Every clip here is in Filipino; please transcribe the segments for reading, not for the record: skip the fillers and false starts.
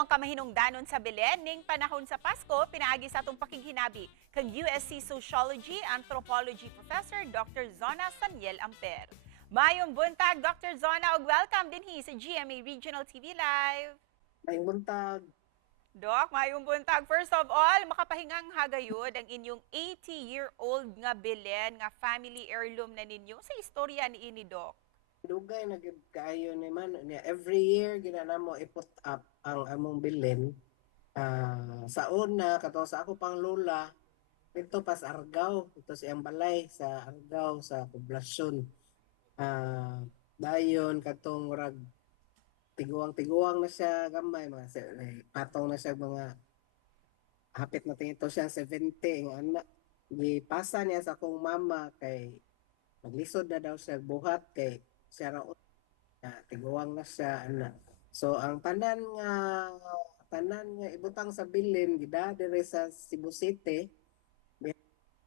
ang kamahinungdanon sa Belen ning panahon sa Pasko pinaagi sa atong pakighinabi kang USC Sociology Anthropology Professor Dr. Zona Saniel Amper. Mayong buntag Dr. Zona ug welcome dinhi sa GMA Regional TV Live. May buntag. Doc, mayong buntag. First of all, makapahingang hagayod ang inyong 80-year-old nga Belen nga family heirloom na ninyo sa istorya ni ini, Doc. Dugay na gid kaayo ni man niya every year ginanamo i-put up ang among bilin. Sa una kato sa ako pang lola dito pas Argao, ito siyang balay sa Argao sa poblasyon. Dayon katong murag tiguang-tiguang na siya gamay patong na siya mga hapit na ito siya 70 nga anak. Gipasa niya sa akong mama kay maglisod na daw siya buhat kay siya ra tiguang na siya ana. So ang tanan nga ibutang sa bilin gida dire sa Cebu City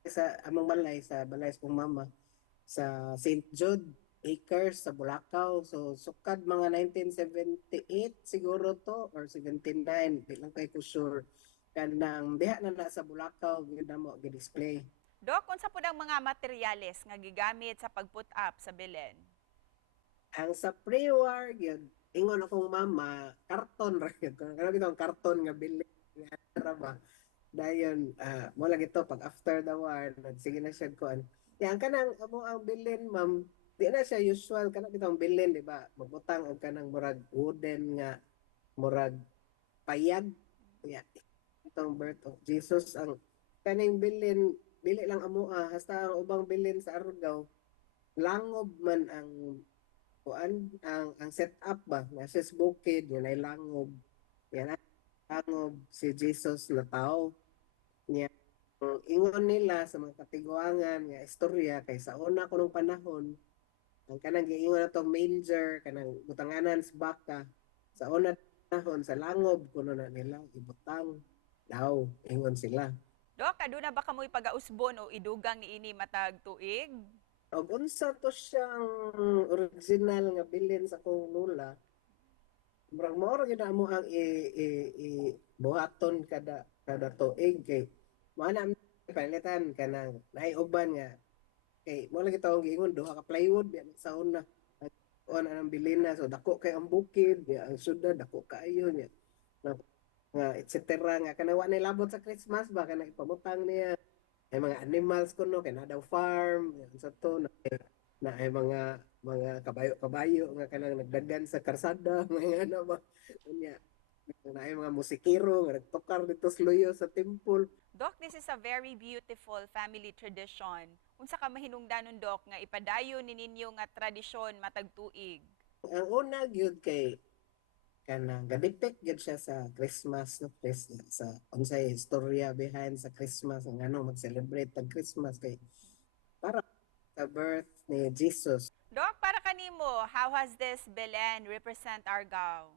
sa among balay sa kong mama sa St. Jude Acres sa Bulacau. So sukad mga 1978 siguro to or 79 di lang kay ko sure kanang diha na sa Bulacau gid mo gi-display. Doc, unsa pud ang mga materyales nga gigamit sa pag-put up sa Belen? Ang sa pre-war yun, ingon akong mama, karton ra yun. Kano gito ang karton nga bili nga ba. Dayon, mo lang ito pag after the war, sige na siya kuan. Yan kanang amo ang bilin, ma'am, di na siya usual kanang gito ang bilin, di ba? Magbutang og kanang murag wooden nga murag payag. Yeah. Itong birth of Jesus ang kaning bilin, dili lang amo hasta ang ubang bilin sa Argao. Langob man ang kuan ang setup ba nasa bukid yun ay langob yan ang langob si Jesus na tao niya ang ingon nila sa mga katiguangan nga istorya kay sa una kunong panahon ang kanang giingon na to manger kanang butanganan sa baka sa una panahon sa langob kuno na nila ibutang daw ingon sila. Doc, aduna ba kamoy pagausbon o idugang ni ini matag tuig? Og unsa to siyang original nga bilin sa kong lula, murag mao gyud mo ang buhaton kada tuig kay mo na palitan kanang naay uban nga kay mo lang kitawong giingon duha ka plywood biya sa una on ang bilin na so dako kay ang bukid biya ang syudad dako kaayo niya nga et cetera nga kanang wa na labot sa Christmas ba kanang ipamutang niya ay mga animals ko no kay na daw farm yan sa to na ay mga kabayo nga kanang nagdagan sa karsada mga ano ba unya na ay mga musikero nga nagtokar dito sa luyo sa temple. Doc, this is a very beautiful family tradition. Unsa ka mahinungdanon, Doc, nga ipadayon ni ninyo nga tradisyon matag tuig? Ang una gyud kay kanang gadipik gyud siya sa Christmas no sa unsay istorya behind sa Christmas ang ano mag-celebrate tag Christmas kay para sa birth ni Jesus. Doc, para kanimo, how has this Belen represent Argao?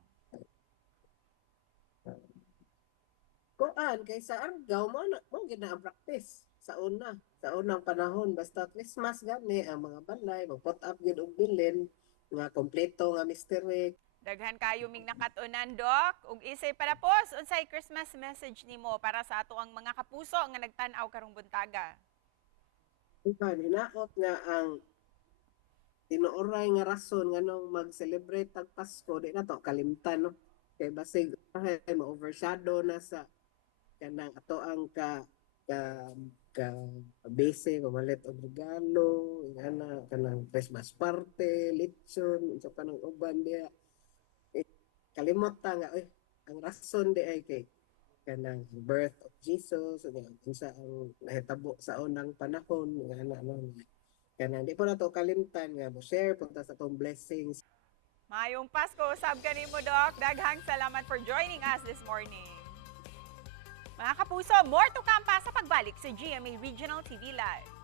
Kuan kay sa Argao mo gyud na ang practice sa unang panahon basta Christmas gani ang mga balay mag-put up gyud og bilin nga kompleto nga mystery. Daghan kayo ming nakatunan, Doc. Ug isay para pos, unsay Christmas message nimo para sa ato ang mga kapuso nga nagtan-aw karong buntaga? Hinaot nga ang tinuoray nga rason nga nung mag-celebrate ang Pasko, di na to kalimtan, no? Kay basig ma-overshadow na sa kanang ato ang ka base pamalit og regalo, ana kanang Christmas party, lechon, so kanang uban diya. Kalimot ta nga ang rason di ay kay kanang birth of Jesus unsa ang nahitabo sa unang panahon nga ano kanang di po na to kalimtan nga mo share punta sa tong blessings. Mayong Pasko, usab kanimo, Doc. Daghang salamat for joining us this morning. Mga kapuso, more to come pa sa pagbalik sa GMA Regional TV Live.